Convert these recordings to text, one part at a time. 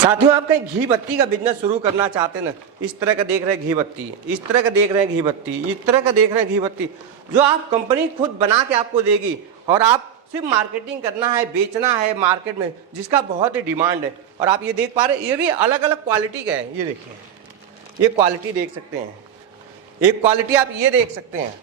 साथियों, आप कहीं घी बत्ती का बिजनेस शुरू करना चाहते हैं ना, इस तरह का देख रहे हैं घी बत्ती, इस तरह का देख रहे हैं घी बत्ती, इस तरह का देख रहे हैं घी बत्ती, जो आप कंपनी खुद बना के आपको देगी और आप सिर्फ मार्केटिंग करना है, बेचना है मार्केट में, जिसका बहुत ही डिमांड है। और आप ये देख पा रहे हैं, ये भी अलग अलग क्वालिटी का है। ये देखिए, ये क्वालिटी देख सकते हैं, एक क्वालिटी आप ये देख सकते हैं,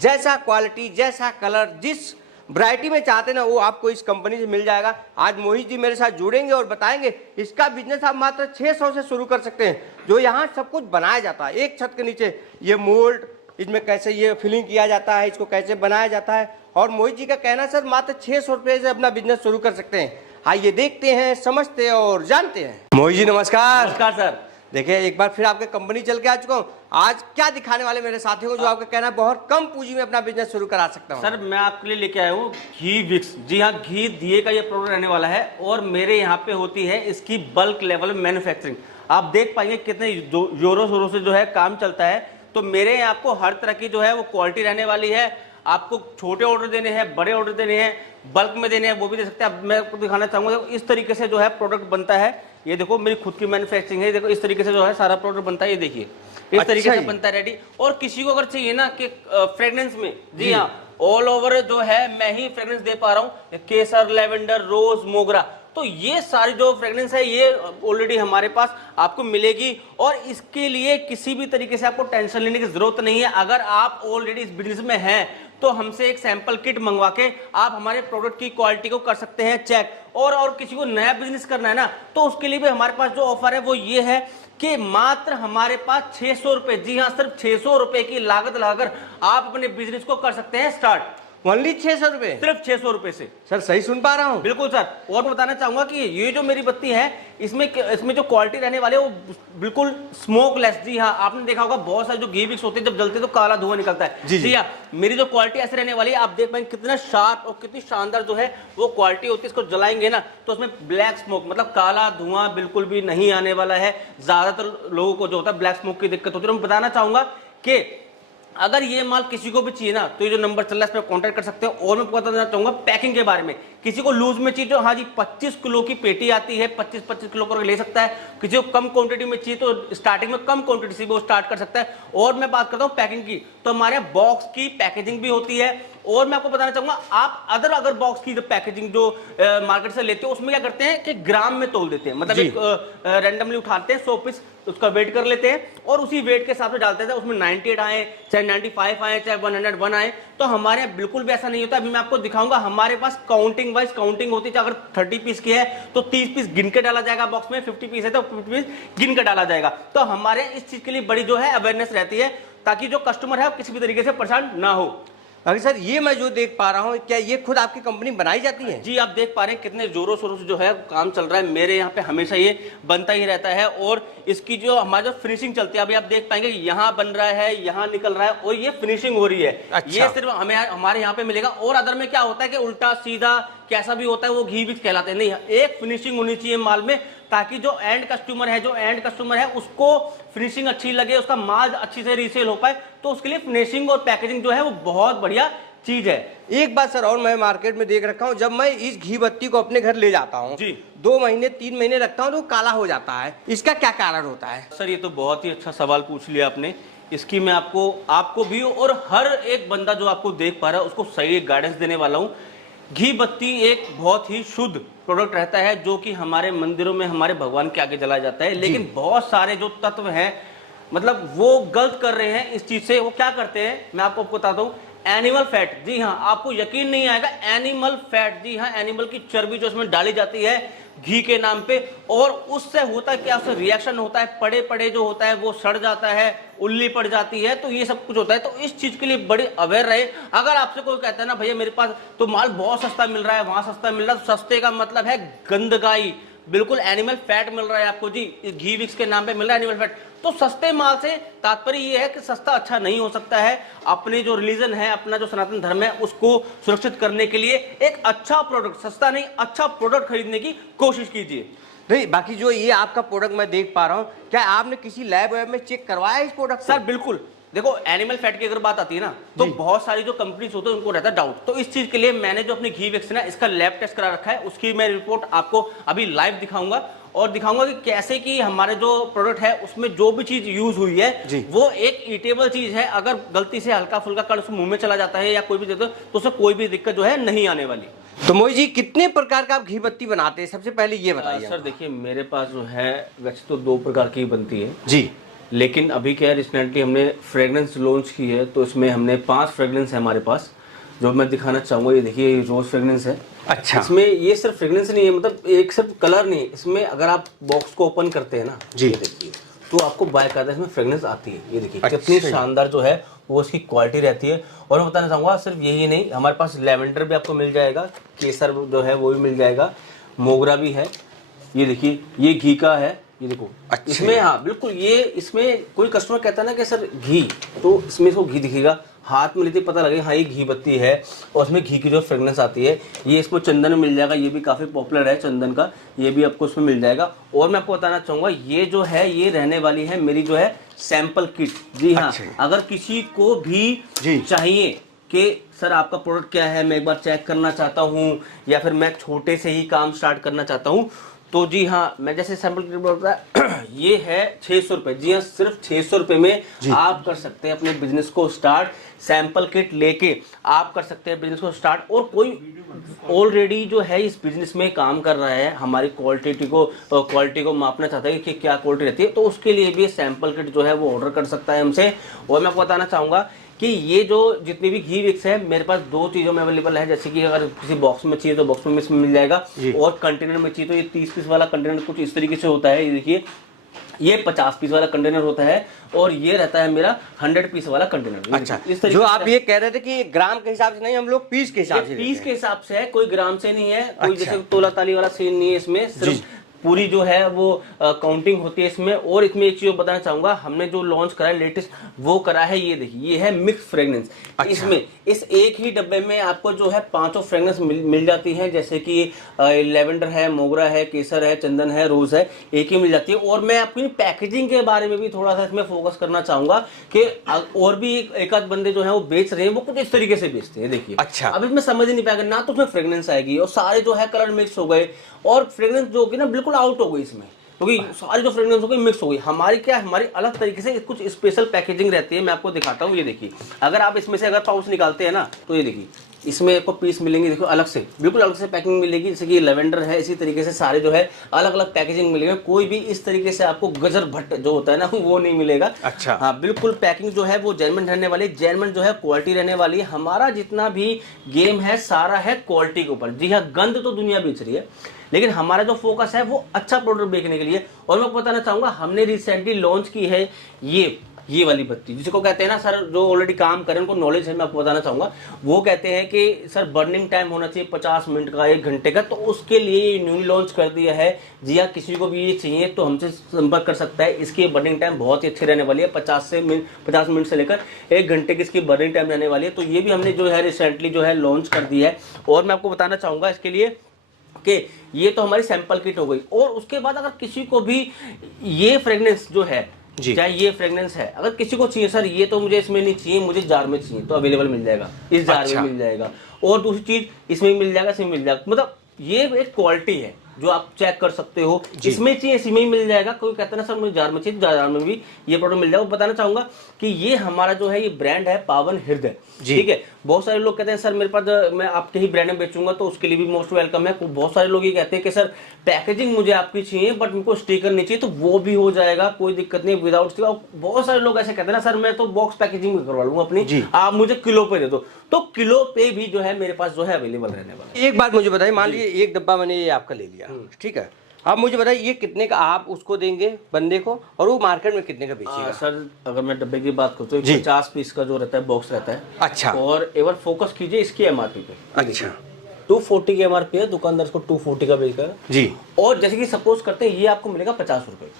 जैसा क्वालिटी जैसा कलर जिस वैरायटी में चाहते हैं ना, वो आपको इस कंपनी से मिल जाएगा। आज मोहित जी मेरे साथ जुड़ेंगे और बताएंगे इसका बिजनेस आप मात्र 600 से शुरू कर सकते हैं, जो यहाँ सब कुछ बनाया जाता है एक छत के नीचे। ये मोल्ड, इसमें कैसे ये फिलिंग किया जाता है, इसको कैसे बनाया जाता है। और मोहित जी का कहना सर मात्र 600 रुपये से अपना बिजनेस शुरू कर सकते हैं। आइए देखते हैं, समझते हैं और जानते हैं। मोहित जी नमस्कार। नमस्कार सर। देखिए, एक बार फिर आपके कंपनी चल के आ चुका हूँ। आज क्या दिखाने वाले मेरे साथियों को, जो आपका कहना है बहुत कम पूंजी में अपना बिजनेस शुरू करा सकता हूँ? सर मैं आपके लिए लेके आया हूँ घी विक्स। जी हाँ, घी दिए का ये प्रोडक्ट रहने वाला है और मेरे यहाँ पे होती है इसकी बल्क लेवल में मैन्युफैक्चरिंग। आप देख पाएंगे कितने जोरों शोरों से जो है काम चलता है। तो मेरे यहाँ आपको हर तरह की जो है वो क्वालिटी रहने वाली है। आपको छोटे ऑर्डर देने हैं, बड़े ऑर्डर देने हैं, बल्क में देने हैं, वो भी दे सकते हैं। अब मैं आपको दिखाना चाहूँगा इस तरीके से जो है प्रोडक्ट बनता है। ये देखो मेरी खुद की मैन्युफैक्चरिंग है। देखो इस तरीके से जो है सारा प्रोडक्ट बनता है। ये देखिए इस तरीके से बनता है रेडी। और किसी को अगर चाहिए ना कि फ्रेग्रेंस में, जी हाँ, ऑल ओवर जो है मैं ही फ्रेग्रेंस दे पा रहा हूँ, केसर, लेवेंडर, रोज, मोगरा, तो ये सारी जो फ्रेग्रेंस है ये ऑलरेडी हमारे पास आपको मिलेगी। और इसके लिए किसी भी तरीके से आपको टेंशन लेने की जरूरत नहीं है। अगर आप ऑलरेडी इस बिजनेस में हैं तो हमसे एक सैंपल किट मंगवा के आप हमारे प्रोडक्ट की क्वालिटी को कर सकते हैं चेक। और किसी को नया बिजनेस करना है ना, तो उसके लिए भी हमारे पास जो ऑफर है वो ये है कि मात्र हमारे पास 600 रुपए, जी हाँ सिर्फ 600 रुपए की लागत लगाकर आप अपने बिजनेस को कर सकते हैं स्टार्ट। ओनली 600 रुपए, सिर्फ 600 रुपए से। सर सही सुन पा रहा हूँ? बिल्कुल सर। और मैं बताना चाहूंगा कि ये जो मेरी बत्ती है इसमें जो क्वालिटी रहने वाली है वो बिल्कुल स्मोकलेस। जी हाँ, आपने देखा होगा बहुत सारे जो घी विक्स होते हैं जब जलते तो काला धुआं निकलता है। जी हाँ, मेरी जो क्वालिटी ऐसे रहने वाली है, आप देख पाएंगे कितना शार्प और कितनी शानदार जो है वो क्वालिटी होती है। इसको जलाएंगे ना तो उसमें ब्लैक स्मोक, मतलब काला धुआं बिल्कुल भी नहीं आने वाला है। ज्यादातर लोगों को जो होता है ब्लैक स्मोक की दिक्कत होती है। मैं बताना चाहूंगा कि अगर ये माल किसी को भी चाहिए ना तो ये जो नंबर चल रहा है इस पर कॉन्टैक्ट कर सकते हो। और मैं बताना चाहूंगा पैकिंग के बारे में, किसी को लूज में चाहिए तो हाँ जी 25 किलो की पेटी आती है, 25-25 किलो कर ले सकता है। किसी को कम क्वांटिटी में चाहिए तो स्टार्टिंग में कम क्वांटिटी से वो स्टार्ट कर सकता है। और मैं बात करता हूँ पैकिंग की, तो हमारे बॉक्स की पैकेजिंग भी होती है। और मैं आपको बताना चाहूंगा आप अगर बॉक्स की जो पैकेजिंग जो मार्केट से लेते हो उसमें क्या करते हैं कि ग्राम में तोल देते हैं, मतलब एक रैंडमली उठाते हैं 100 पीस, उसका वेट कर लेते हैं और उसी वेट के हिसाब से डालते हैं। उसमें 98 आए, चाहे 95 आए, चाहे 101 आए, तो हमारे यहाँ बिल्कुल भी ऐसा नहीं होता। अभी मैं आपको दिखाऊंगा, हमारे पास काउंटिंग वाइज काउंटिंग होती है। अगर 30 पीस की है तो 30 पीस गिन के डाला जाएगा बॉक्स में, 50 पीस है तो 50 पीस गिन के डाला जाएगा। तो हमारे इस चीज के लिए बड़ी जो है अवेयरनेस रहती है, ताकि जो कस्टमर है किसी भी तरीके से परेशान ना हो। अगर सर ये मैं जो देख पा रहा हूँ, क्या ये खुद आपकी कंपनी बनाई जाती है? जी, आप देख पा रहे हैं कितने जोरों शोरों से जो है काम चल रहा है। मेरे यहाँ पे हमेशा ये बनता ही रहता है। और इसकी जो हमारी जो फिनिशिंग चलती है, अभी आप देख पाएंगे यहाँ बन रहा है, यहाँ निकल रहा है और ये फिनिशिंग हो रही है। अच्छा। ये सिर्फ हमें हमारे यहाँ पे मिलेगा। और अदर में क्या होता है कि उल्टा सीधा कैसा भी होता है वो घी विक्स कहलाते हैं। नहीं, एक फिनिशिंग होनी चाहिए माल में, ताकि जो एंड कस्टमर है उसको फिनिशिंग अच्छी लगे, उसका माल अच्छी से रीसेल हो पाए। तो उसके लिए फिनिशिंग और पैकेजिंग जो है वो बहुत बढ़िया चीज है। एक बात सर और मैं मार्केट में देख रखा हूँ, जब मैं इस घी बत्ती को अपने घर ले जाता हूँ जी, 2 महीने 3 महीने रखता हूँ तो काला हो जाता है, इसका क्या कारण होता है? सर ये तो बहुत ही अच्छा सवाल पूछ लिया आपने। इसकी मैं आपको भी और हर एक बंदा जो आपको देख पा रहा है उसको सही गाइडेंस देने वाला हूँ। घी बत्ती एक बहुत ही शुद्ध प्रोडक्ट रहता है जो कि हमारे मंदिरों में हमारे भगवान के आगे जलाया जाता है। लेकिन बहुत सारे जो तत्व हैं, मतलब वो गलत कर रहे हैं इस चीज से। वो क्या करते हैं मैं आपको बताता हूँ, एनिमल फैट। जी हाँ, आपको यकीन नहीं आएगा, एनिमल फैट, जी हाँ, एनिमल की चर्बी जो इसमें डाली जाती है घी के नाम पे। और उससे होता है क्या, उससे रिएक्शन होता है, पड़े पड़े जो होता है वो सड़ जाता है, उल्ली पड़ जाती है, तो ये सब कुछ होता है। तो इस चीज के लिए बड़े अवेयर रहे। अगर आपसे कोई कहता है ना भैया मेरे पास तो माल बहुत सस्ता मिल रहा है, वहां सस्ता मिल रहा है, तो सस्ते का मतलब है गंदगाई, बिल्कुल एनिमल फैट मिल रहा है आपको जी, घी विक्स के नाम पे मिल रहा है एनिमल फैट। तो सस्ते माल से तात्पर्य ये है कि सस्ता अच्छा नहीं हो सकता है। अपने जो रिलीजन है, अपना जो सनातन धर्म है, उसको सुरक्षित करने के लिए एक अच्छा प्रोडक्ट, सस्ता नहीं अच्छा प्रोडक्ट खरीदने की कोशिश कीजिए। नहीं, बाकी जो ये आपका प्रोडक्ट मैं देख पा रहा हूँ, क्या आपने किसी लैब वैब में चेक करवाया इस प्रोडक्ट? सर बिल्कुल, देखो एनिमल फैट की अगर बात आती है ना तो बहुत सारी जो कंपनीज होती है उनको रहता है डाउट। तो इस चीज के लिए मैंने जो अपनी घी विक्स ना इसका लैब टेस्ट करा रखा है, उसकी मैं रिपोर्ट आपको अभी लाइव दिखाऊंगा। और दिखाऊंगा कि कैसे कि हमारे जो प्रोडक्ट है उसमें जो भी चीज यूज हुई है वो एक ईटेबल चीज है। अगर गलती से हल्का फुल्का कण मुंह में चला जाता है या कोई भी देते तो उससे कोई भी दिक्कत जो है नहीं आने वाली। तो मोहित जी कितने प्रकार का आप घी बत्ती बनाते हैं, सबसे पहले ये बताइए। सर देखिए मेरे पास जो है वैसे तो 2 प्रकार की बनती है जी, लेकिन अभी क्या है रिसेंटली हमने फ्रेग्रेंस लॉन्च की है, तो इसमें हमने 5 फ्रेग्रेंस है हमारे पास जो मैं दिखाना चाहूंगा। ये देखिए ये रोज फ्रेग्रेंस है। अच्छा, इसमें ये सिर्फ फ्रेग्रेंस नहीं है, मतलब एक सिर्फ कलर नहीं, इसमें अगर आप बॉक्स को ओपन करते हैं ना जी, ये देखिए तो आपको बाकायदा इसमें फ्रेग्रेंस आती है। ये देखिए अच्छा, कितनी शानदार जो है वो उसकी क्वालिटी रहती है। और मैं बताना चाहूंगा सिर्फ यही नहीं, हमारे पास लेवेंडर भी आपको मिल जाएगा, केसर जो है वो भी मिल जाएगा, मोगरा भी है। ये देखिए ये घी का है, ये देखो अच्छा। इसमें हाँ बिल्कुल ये इसमें कोई कस्टमर कहता है ना कि सर घी, तो इसमें इसको घी दिखेगा, हाथ में लेते पता लगे हाँ ये घी बत्ती है और इसमें घी की जो फ्रेग्रेंस आती है। ये इसको चंदन में मिल जाएगा, ये भी काफ़ी पॉपुलर है चंदन का, ये भी आपको इसमें मिल जाएगा। और मैं आपको बताना चाहूँगा ये जो है ये रहने वाली है मेरी जो है सैंपल किट। जी हाँ, अगर किसी को भी चाहिए कि सर आपका प्रोडक्ट क्या है, मैं एक बार चेक करना चाहता हूँ या फिर मैं छोटे से ही काम स्टार्ट करना चाहता हूँ, तो जी हाँ मैं जैसे सैंपल किट बोलता है ये है 600 रुपये। जी हाँ सिर्फ 600 रुपये में आप कर सकते हैं अपने बिजनेस को स्टार्ट। सैंपल किट लेके आप कर सकते हैं बिजनेस को स्टार्ट। और कोई ऑलरेडी जो है इस बिजनेस में काम कर रहा है, हमारी क्वालिटी को मापना चाहता है कि क्या क्वालिटी रहती है, तो उसके लिए भी सैंपल किट जो है वो ऑर्डर कर सकता है हमसे। और मैं आपको बताना चाहूँगा कि ये जो जितनी भी घी विक्स है मेरे पास 2 चीज़ों में अवेलेबल है। जैसे कि अगर किसी बॉक्स में चाहिए तो बॉक्स में इसमें मिल जाएगा, और कंटेनर में चाहिए तो ये 30 पीस वाला कंटेनर कुछ इस तरीके से होता है। ये देखिए ये 50 पीस वाला कंटेनर होता है और ये रहता है मेरा 100 पीस वाला कंटेनर। अच्छा, जो आप ये कह रहे थे कि ग्राम के हिसाब से नहीं, हम लोग पीस के हिसाब से, पीस के हिसाब से है, कोई ग्राम से नहीं है, कोई जैसे तोला ताली वाला सीन नहीं है इसमें, सिर्फ पूरी जो है वो काउंटिंग होती है इसमें। और इसमें एक चीज बताना चाहूंगा, हमने जो लॉन्च करा है लेटेस्ट वो करा है, ये देखिए ये है मिक्स फ्रेग्रेंस। अच्छा। इसमें इस एक ही डब्बे में आपको जो है 5 फ्रेग्रेंस मिल जाती है, जैसे कि लेवेंडर है, मोगरा है, केसर है, चंदन है, रोज है, एक ही मिल जाती है। और मैं आपकी पैकेजिंग के बारे में भी थोड़ा सा इसमें फोकस करना चाहूंगा कि और भी एक आध बंदे जो है वो बेच रहे हैं, वो कुछ इस तरीके से बेचते हैं। देखिए अच्छा, अब इसमें समझ नहीं पाएगा ना, तो उसमें फ्रेग्रेंस आएगी और सारे जो है कलर मिक्स हो गए और फ्रेग्रेंस जो कि ना बिल्कुल आउट हो गई इसमें, क्योंकि सारी जो फ्रेग्रेंस हो गई मिक्स हो गई। हमारी क्या है, हमारी अलग तरीके से कुछ स्पेशल पैकेजिंग रहती है। मैं आपको दिखाता हूँ, ये देखिए अगर आप इसमें से अगर पाउच निकालते हैं ना तो ये देखिए इसमें आपको पीस मिलेंगे, देखो अलग से बिल्कुल अलग से पैकिंग मिलेगी। जैसे कि लेवेंडर है, इसी तरीके से सारे जो है अलग अलग पैकेजिंग मिलेगा। कोई भी इस तरीके से आपको गजर भट्ट जो होता है ना वो नहीं मिलेगा। अच्छा हाँ बिल्कुल पैकिंग जो है वो जेन्युइन रहने वाली, जेन्युइन जो है क्वालिटी रहने वाली है। हमारा जितना भी गेम है सारा है क्वालिटी के ऊपर। जी हाँ गंद तो दुनिया बेच रही है, लेकिन हमारा जो फोकस है वो अच्छा प्रोडक्ट बेचने के लिए। और मैं बताना चाहूंगा हमने रिसेंटली लॉन्च की है ये वाली बत्ती, जिसको कहते हैं ना सर जो ऑलरेडी काम करें उनको नॉलेज है, मैं आपको बताना चाहूंगा। वो कहते हैं कि सर बर्निंग टाइम होना चाहिए 50 मिनट का, 1 घंटे का, तो उसके लिए न्यू लॉन्च कर दिया है। जी हाँ किसी को भी ये चाहिए तो हमसे संपर्क कर सकता है। इसकी बर्निंग टाइम बहुत ही अच्छी रहने वाली है, 50 मिनट से लेकर 1 घंटे की इसकी बर्निंग टाइम रहने वाली है। तो ये भी हमने जो है रिसेंटली जो है लॉन्च कर दिया है। और मैं आपको बताना चाहूंगा इसके लिए कि ये तो हमारी सैंपल किट हो गई। और उसके बाद अगर किसी को भी ये फ्रेग्रेंस जो है, चाहे ये फ्रेग्रेंस है, अगर किसी को चाहिए सर ये तो मुझे इसमें नहीं चाहिए, मुझे जार में चाहिए, तो अवेलेबल मिल जाएगा, इस जार में मिल जाएगा। और दूसरी चीज इसमें मिल जाएगा, इसमें मिल जाएगा। मतलब ये एक क्वालिटी है जो आप चेक कर सकते हो, इसमें चाहिए इसी में ही मिल जाएगा। कोई कहता है ना सर मुझे जार में चाहिए, जार में भी ये प्रोडक्ट मिल जाएगा। बताना चाहूंगा कि ये हमारा जो है ये ब्रांड है पावन हृदय, ठीक है। बहुत सारे लोग कहते हैं सर मेरे पास मैं आपके ही ब्रांड में बेचूंगा, तो उसके लिए भी मोस्ट वेलकम है। बहुत सारे लोग ये कहते हैं कि सर पैकेजिंग मुझे आपकी चाहिए बट मुझको स्टिकर नहीं चाहिए, तो वो भी हो जाएगा, कोई दिक्कत नहीं, विदाउट स्टिकर। बहुत सारे लोग ऐसे कहते हैं ना सर मैं तो बॉक्स पैकेजिंग भी करवा लूंगा अपनी, आप मुझे किलो पे दे दो, तो किलो पे भी जो है मेरे पास जो है अवेलेबल रहने वाला। एक बात मुझे बताइए, मान लीजिए एक डब्बा मैंने ये आपका ले लिया, ठीक है, आप मुझे बताइए ये कितने का आप उसको देंगे बंदे को, और वो मार्केट में कितने का बेचेगा? सर अगर मैं डब्बे की बात करूँ तो 50 पीस का जो रहता है बॉक्स रहता है। अच्छा। और एक बार फोकस कीजिए इसकी एमआरपी पे। अच्छा 240 की एमआरपी है, दुकानदार इसको 240 का बेचेगा जी। और जैसे कि सपोज करते हैं ये आपको मिलेगा 50 रुपए,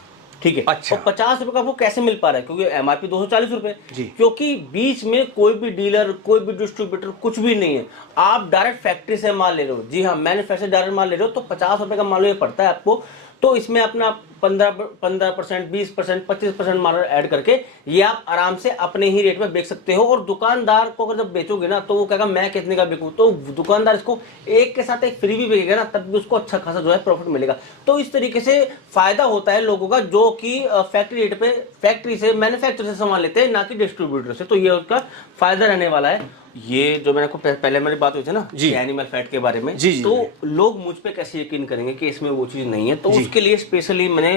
ठीक है। अच्छा। और 50 रुपए का आपको कैसे मिल पा रहा है, क्योंकि एमआरपी 240 रुपए, क्योंकि बीच में कोई भी डीलर कोई भी डिस्ट्रीब्यूटर कुछ भी नहीं है, आप डायरेक्ट फैक्ट्री से माल ले रहे हो। जी हाँ मैन्युफैक्चर डायरेक्ट माल ले रहे हो, तो 50 रुपए का माल ये पड़ता है आपको। तो इसमें अपना 15%, 20%, 25% मार्जिन ऐड करके ये आप आराम से अपने ही रेट में बेच सकते हो। और दुकानदार को अगर जब बेचोगे ना तो वो कहेगा मैं कितने का बिकूं, तो दुकानदार इसको एक के साथ एक फ्री भी बेचेगा ना, तब भी उसको अच्छा खासा जो है प्रॉफिट मिलेगा। तो इस तरीके से फायदा होता है लोगों का जो कि फैक्ट्री रेट पे, फैक्ट्री से, मैन्युफैक्चरर से सामान लेते हैं, ना कि डिस्ट्रीब्यूटर से। तो ये उसका फायदा रहने वाला है। ये जो मैंने आपको पहले मेरी बात हुई थी ना जी, एनिमल फैट के बारे में, जी, तो लोग मुझ पे कैसे यकीन करेंगे कि इसमें वो चीज नहीं है। तो उसके लिए स्पेशली मैंने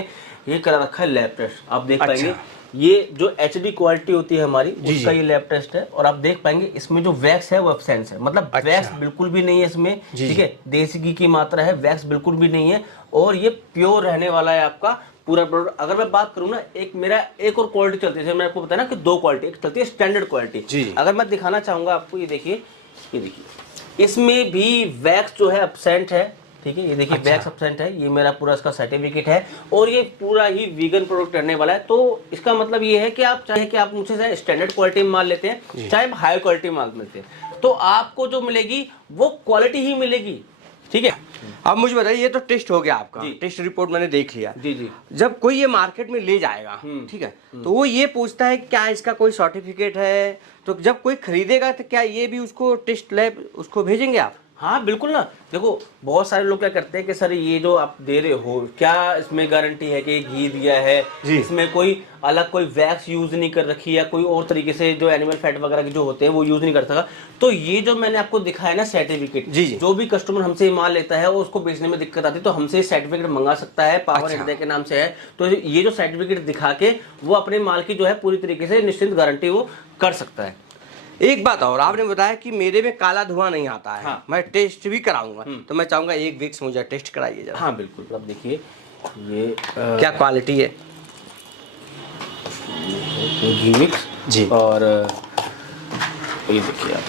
ये करा रखा है लैब टेस्ट। आप देख पाएंगे ये जो एचडी क्वालिटी होती है हमारी, उसका ये लैब टेस्ट है। और आप देख पाएंगे इसमें जो वैक्स है वो एब्सेंस है, मतलब वैक्स बिल्कुल भी नहीं है इसमें, ठीक है। देसी घी की मात्रा है, वैक्स बिल्कुल भी नहीं है, और ये प्योर रहने वाला है आपका पूरा प्रोडक्ट। अगर मैं बात करूं ना, एक मेरा एक और क्वालिटी चलती है, जैसे मैंने आपको बताया ना कि 2 क्वालिटी, एक चलती है स्टैंडर्ड क्वालिटी। अगर मैं दिखाना चाहूंगा आपको, ये देखिए, ये देखिए, इसमें भी वैक्स जो है एब्सेंट है, ठीक है। ये देखिए वैक्स एब्सेंट है, ये मेरा पूरा इसका सर्टिफिकेट है, और ये पूरा ही वीगन प्रोडक्ट रहने वाला है। तो इसका मतलब ये है कि आप चाहे कि आप मुझसे स्टैंडर्ड क्वालिटी में माल लेते हैं, चाहे हाई क्वालिटी माल मिलते हैं, तो आपको जो मिलेगी वो क्वालिटी ही मिलेगी, ठीक है। अब मुझे बताइए, ये तो टेस्ट हो गया आपका, टेस्ट रिपोर्ट मैंने देख लिया। जी। जब कोई ये मार्केट में ले जाएगा, ठीक है, तो वो ये पूछता है क्या इसका कोई सर्टिफिकेट है, तो जब कोई खरीदेगा तो क्या ये भी उसको टेस्ट लैब उसको भेजेंगे आप? हाँ बिल्कुल ना। देखो बहुत सारे लोग क्या करते हैं कि सर ये जो आप दे रहे हो, क्या इसमें गारंटी है कि घी दिया है, इसमें कोई अलग कोई वैक्स यूज नहीं कर रखी, या कोई और तरीके से जो एनिमल फैट वगैरह के जो होते हैं वो यूज नहीं कर सका। तो ये जो मैंने आपको दिखाया ना सर्टिफिकेट, जो भी कस्टमर हमसे माल लेता है और उसको बेचने में दिक्कत आती है तो हमसे सर्टिफिकेट मंगा सकता है, पावर हृदय के नाम से है। तो ये जो सर्टिफिकेट दिखा के वो अपने माल की जो है पूरी तरीके से निश्चित गारंटी वो कर सकता है। एक बात और, आपने बताया कि मेरे में काला धुआं नहीं आता है। हाँ। मैं टेस्ट भी कराऊंगा, तो मैं चाहूंगा एक विक्स मुझे टेस्ट कराइए जरा। हाँ बिल्कुल। अब देखिए ये क्या क्वालिटी है, घी विक्स जी। और ये देखिए आप,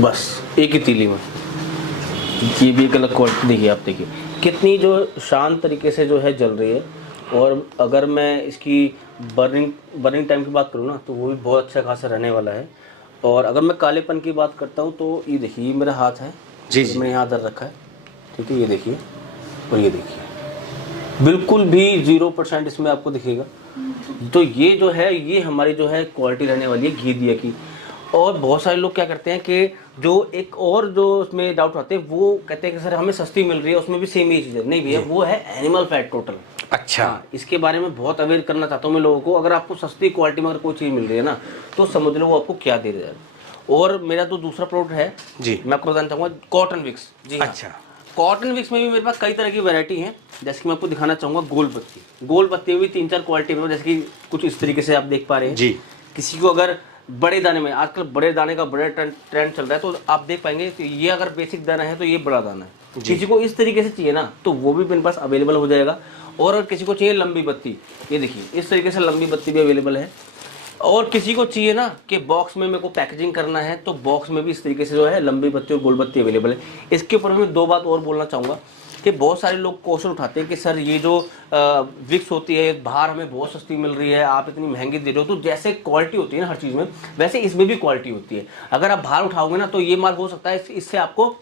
बस एक ही तीली में, ये भी एक अलग क्वालिटी। देखिए आप, देखिए कितनी जो शांत तरीके से जो है जल रही है। और अगर मैं इसकी बर्निंग टाइम की बात करूँ ना, तो वो भी बहुत अच्छा खासा रहने वाला है। और अगर मैं कालेपन की बात करता हूँ तो ये देखिए, ये मेरा हाथ है जी, मैंने यहाँ दर रखा है, ठीक है, ये देखिए, और ये देखिए बिल्कुल भी 0% इसमें आपको दिखेगा। तो ये जो है, ये हमारी जो है क्वालिटी रहने वाली है घी दिया की। और बहुत सारे लोग क्या करते हैं कि जो एक और जो उसमें डाउट आते हैं, वो कहते हैं कि सर हमें सस्ती मिल रही है, उसमें भी सेम ही चीज़ है। नहीं भैया, वो है एनिमल फैट टोटल। अच्छा। इसके बारे में बहुत अवेयर करना चाहता हूँ मैं लोगों को। अगर आपको सस्ती क्वालिटी में अगर कोई चीज़ मिल रही है ना, तो समझ लो वो आपको क्या दे रहा है। और मेरा जो दूसरा प्रोडक्ट है जी, मैं आपको बताना चाहूँगा कॉटन विक्स। जी अच्छा। कॉटन विक्स में भी मेरे पास कई तरह की वैरायटी है, जैसे कि मैं आपको दिखाना चाहूँगा गोल बत्ती। गोल बत्ती में भी 3-4 क्वालिटी में, जैसे कि कुछ इस तरीके से आप देख पा रहे हैं जी। किसी को अगर बड़े दाने में, आजकल बड़े दाने का बड़ा ट्रेंड चल रहा है, तो आप देख पाएंगे कि ये अगर बेसिक दाना है तो ये बड़ा दाना है। किसी को इस तरीके से चाहिए ना, तो वो भी मेरे पास अवेलेबल हो जाएगा। और अगर किसी को चाहिए लंबी बत्ती, ये देखिए इस तरीके से लंबी बत्ती भी अवेलेबल है। और किसी को चाहिए ना कि बॉक्स में मेरे को पैकेजिंग करना है, तो बॉक्स में भी इस तरीके से जो है लंबी बत्ती और गोल बत्ती अवेलेबल है। इसके ऊपर मैं 2 बात और बोलना चाहूँगा कि बहुत सारे लोग क्वेश्चन उठाते हैं कि सर ये जो विक्स होती है बाहर हमें बहुत सस्ती मिल रही है, आप इतनी महंगी दे रहे हो। तो जैसे क्वालिटी होती है ना हर चीज़ में, वैसे इसमें भी क्वालिटी होती है। अगर आप बाहर उठाओगे ना तो ये माल हो सकता है इससे आपको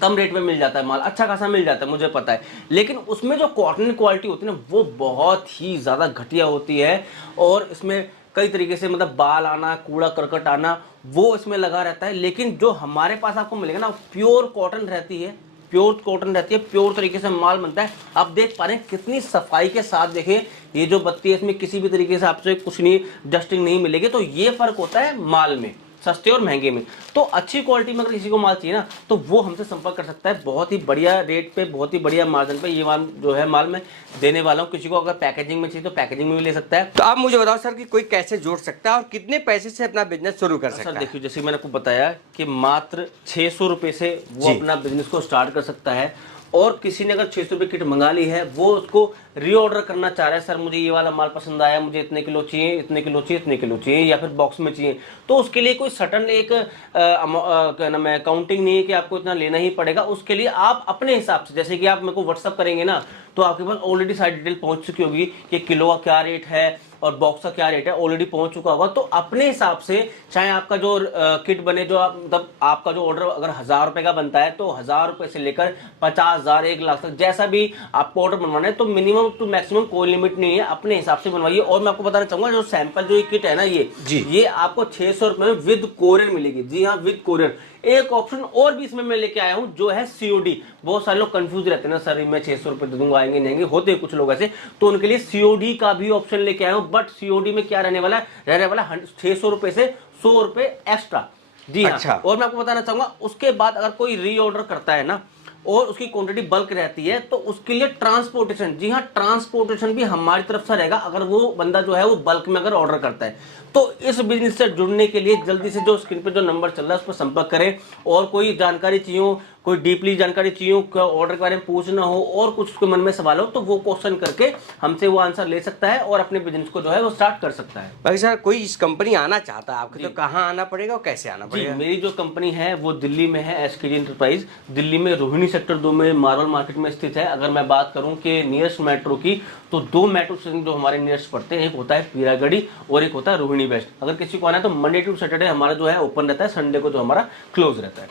कम रेट में मिल जाता है, माल अच्छा खासा मिल जाता है, मुझे पता है। लेकिन उसमें जो कॉटन क्वालिटी होती है ना, वो बहुत ही ज़्यादा घटिया होती है। और इसमें कई तरीके से मतलब बाल आना, कूड़ा करकट आना, वो इसमें लगा रहता है। लेकिन जो हमारे पास आपको मिलेगा ना, प्योर कॉटन रहती है, प्योर कॉटन रहती है, प्योर तरीके से माल बनता है। आप देख पा रहे हैं कितनी सफाई के साथ, देखिए ये जो बत्ती है इसमें किसी भी तरीके से आपसे कुछ नहीं, डस्टिंग नहीं मिलेगी। तो ये फर्क होता है माल में, सस्ते और महंगे में। तो अच्छी क्वालिटी में अगर किसी को माल चाहिए ना, तो वो हमसे संपर्क कर सकता है। बहुत ही बढ़िया रेट पे, बहुत ही बढ़िया मार्जिन पे ये माल जो है माल मैं देने वाला हूँ। किसी को अगर पैकेजिंग में चाहिए तो पैकेजिंग में भी ले सकता है। तो आप मुझे बताओ सर कि कोई कैसे जोड़ सकता है और कितने पैसे से अपना बिजनेस शुरू कर सकता है? सर देखिए, जैसे मैंने आपको बताया कि मात्र 600 रुपये से वो अपना बिजनेस को स्टार्ट कर सकता है। और किसी ने अगर 600 रुपये किट मंगा ली है, वो उसको रीऑर्डर करना चाह रहा है, सर मुझे ये वाला माल पसंद आया, मुझे इतने किलो चाहिए, इतने किलो चाहिए, इतने किलो चाहिए, या फिर बॉक्स में चाहिए, तो उसके लिए कोई सटन एक क्या नाम है काउंटिंग नहीं है कि आपको इतना लेना ही पड़ेगा। उसके लिए आप अपने हिसाब से, जैसे कि आप मेरे को व्हाट्सअप करेंगे ना, तो आपके पास ऑलरेडी सारी डिटेल पहुंच चुकी होगी कि किलो का क्या रेट है, और बॉक्स का क्या रेट है ऑलरेडी पहुंच चुका होगा। तो अपने हिसाब से चाहे आपका जो किट बने, जो आप मतलब आपका जो ऑर्डर अगर 1000 रुपए का बनता है तो 1000 रुपए से लेकर 50,000 1 लाख तक जैसा भी आपको ऑर्डर बनवाना है, तो मिनिमम टू मैक्सिमम कोई लिमिट नहीं है, अपने हिसाब से बनवाइए। और मैं आपको बताना चाहूंगा जो सैंपल जो किट है ना, ये आपको 600 रुपए में विद कोरियर मिलेगी। जी हाँ, विद कोरियर। एक ऑप्शन और भी इसमें मैं लेके आया हूं जो है सीओडी। बहुत सारे लोग कंफ्यूज रहते हैं ना, सर मैं 600 रुपए दे दूंगा, आएंगे नहीं आएंगे, होते हैं कुछ लोग ऐसे, तो उनके लिए सीओडी का भी ऑप्शन लेके आया हूं। बट सीओडी में क्या रहने वाला है, रहने वाला 600 रुपए से 100 रुपए एक्स्ट्रा। जी हाँ। अच्छा। और मैं आपको बताना चाहूंगा उसके बाद अगर कोई रीऑर्डर करता है ना और उसकी क्वांटिटी बल्क रहती है तो उसके लिए ट्रांसपोर्टेशन, जी हाँ, ट्रांसपोर्टेशन भी हमारी तरफ से रहेगा अगर वो बंदा जो है वो बल्क में अगर ऑर्डर करता है। तो इस बिजनेस से जुड़ने के लिए जल्दी से जो स्क्रीन पे जो नंबर चल रहा है उस पर संपर्क करें। और कोई जानकारी चाहिए हो, कोई डीपली जानकारी चाहिए हो, ऑर्डर के बारे में पूछना हो और कुछ उसके मन में सवाल हो, तो वो क्वेश्चन करके हमसे वो आंसर ले सकता है और अपने बिजनेस को जो है वो स्टार्ट कर सकता है। बाकी सर कोई इस कंपनी आना चाहता है आपके, तो कहाँ आना पड़ेगा और कैसे आना पड़ेगा? मेरी जो कंपनी है वो दिल्ली में है, एसकेडी एंटरप्राइज, दिल्ली में रोहिणी सेक्टर 2 में मार्बल मार्केट में स्थित है। अगर मैं बात करूं कि नियरेस्ट मेट्रो की, तो 2 मेट्रो स्टेशन जो हमारे नियरेस्ट पड़ते हैं, एक होता है पीरागढ़ी और एक होता है रोहिणी वेस्ट। अगर किसी को आना है तो मंडे टू सैटरडे हमारा जो है ओपन रहता है, संडे को जो हमारा क्लोज रहता है।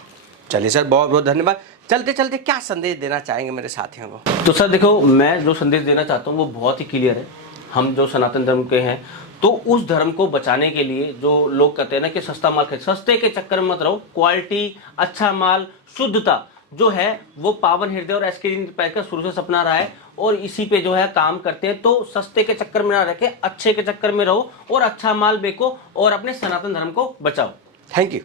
चलिए सर, बहुत बहुत धन्यवाद। चलते चलते क्या संदेश देना चाहेंगे मेरे साथियों को? तो सर देखो, मैं जो संदेश देना चाहता हूँ वो बहुत ही क्लियर है। हम जो सनातन धर्म के हैं तो उस धर्म को बचाने के लिए जो लोग कहते हैं ना कि सस्ता माल खरीद, सस्ते के चक्कर में मत रहो। क्वालिटी, अच्छा माल, शुद्धता जो है वो पावन हृदय और एसकेडी एंटरप्राइज का शुरू से सपना रहा है और इसी पे जो है काम करते हैं। तो सस्ते के चक्कर में ना रह के अच्छे के चक्कर में रहो और अच्छा माल बेचो और अपने सनातन धर्म को बचाओ। Thank you.